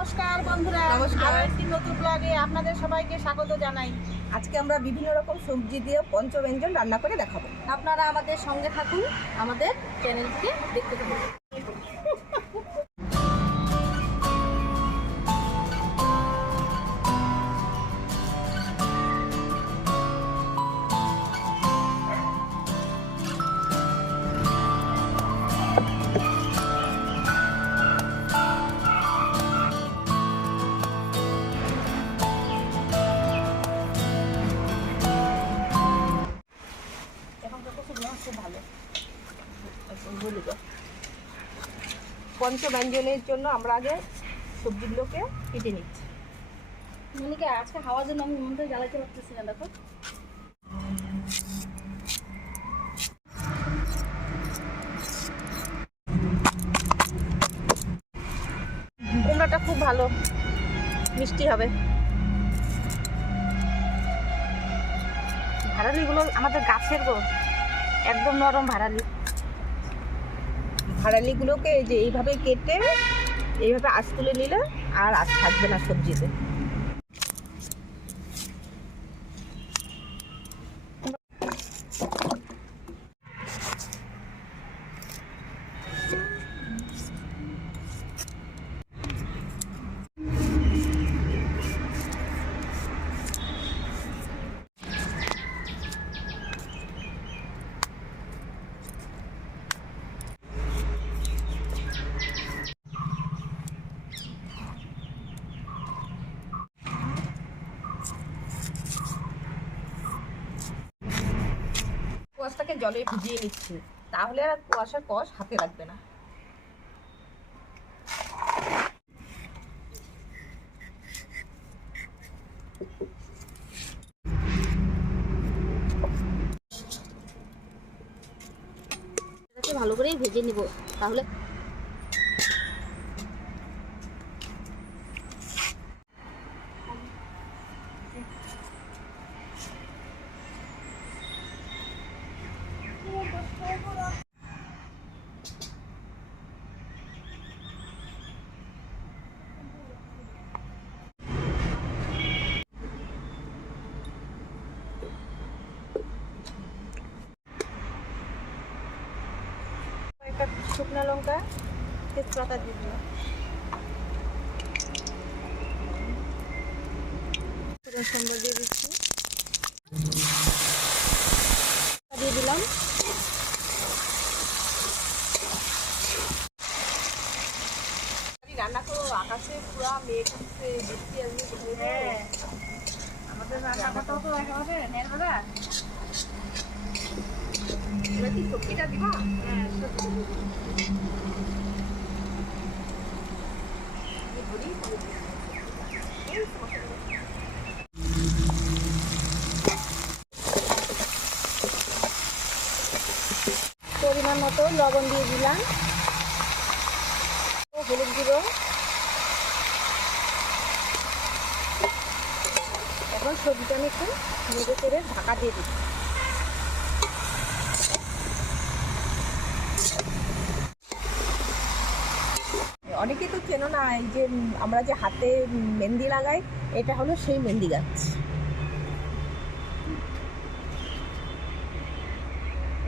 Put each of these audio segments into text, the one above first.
নমস্কার বন্ধুরা, নমস্কার। আবার একটি নতুন ব্লগে আপনাদের সবাইকে স্বাগত জানাই। আজকে আমরা বিভিন্ন রকম সবজি দিয়ে পঞ্চব্যঞ্জন রান্না করে দেখাবো। আপনারা আমাদের সঙ্গে থাকুন, আমাদের চ্যানেলটিকে দেখতে থাকুন। এখনকার কচুগুলো খুব ভালো। পঞ্চব্যঞ্জনের জন্য আমরা আগে সবজিগুলোকে কেটে নিচ্ছি। মনিকা, আজকে হাওয়ার জন্য আমি মনটা জ্বালাতে পারতেছি না। দেখো, কুমড়াটা খুব ভালো, মিষ্টি হবে। ভাড়ালিগুলো আমাদের গাছের গো, একদম নরম ভাড়ালি। ভাড়ালিগুলোকে এই যে এইভাবে কেটে এইভাবে আঁশ তুলে নিলে আর আঁশ থাকবে না সবজিতে। কোয়াশটাকে জলে ভিজিয়ে নিচ্ছি, তাহলে আর কুয়াশার কষ হাতে লাগবে না। এটাকে ভালো করেই ভেজে নিব, তাহলে একটা শুকনো লঙ্কা, তেজপাতা দিয়ে দিলাম, সুন্দর দিয়ে দিচ্ছি, দিয়ে দিলাম। রান্না করো, আকাশে পুরা মেঘ উঠছে, বৃষ্টি আসবে। হ্যাঁ আমাদের রান্নাটাও তো একেবারে নেড়বেলা। এবার কি সবজিটা দিবা? হ্যাঁ, পরিমাণ মতো লবণ দিয়ে দিলাম, হলুদ গুঁড়ো। এখন সবজিটা আমি একটু নেড়ে চেড়ে ঢাকা দিয়ে দিচ্ছি। অনেকে তো চেনো না, এই যে আমরা যে হাতে মেহেন্দি লাগাই, এটা হলো সেই মেহেন্দি গাছ।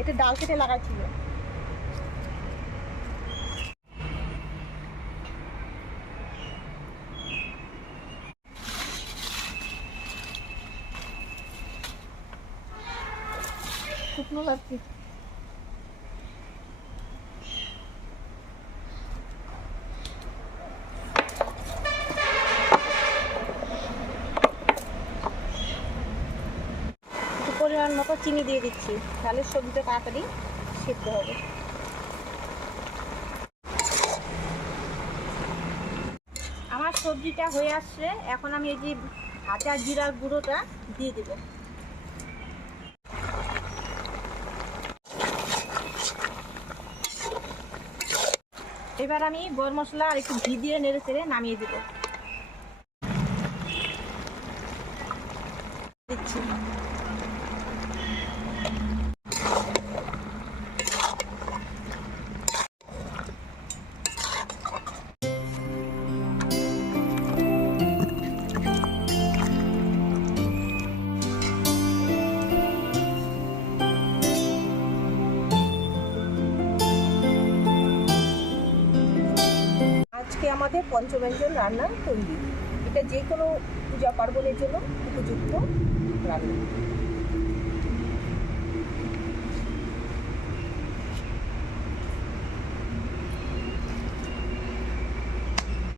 এটা ডাল কেটে লাগাইছিল। শুকনো ভাবছি একটু পরিমাণ মতো চিনি দিয়ে দিচ্ছি, তাহলে সবজিটা তাড়াতাড়ি সিদ্ধ হবে। আমার সবজিটা হয়ে আসছে, এখন আমি এই যে ভাজা জিরার গুঁড়োটা দিয়ে দেব। এবার আমি গরম মশলা আর একটু ঘি দিয়ে নেড়ে চেড়ে নামিয়ে দেব। দিচ্ছি আজকে আমাদের পঞ্চব্যঞ্জন রান্না তৈরি। এটা যে কোনো পূজা পার্বণের জন্য উপযুক্ত রান্না।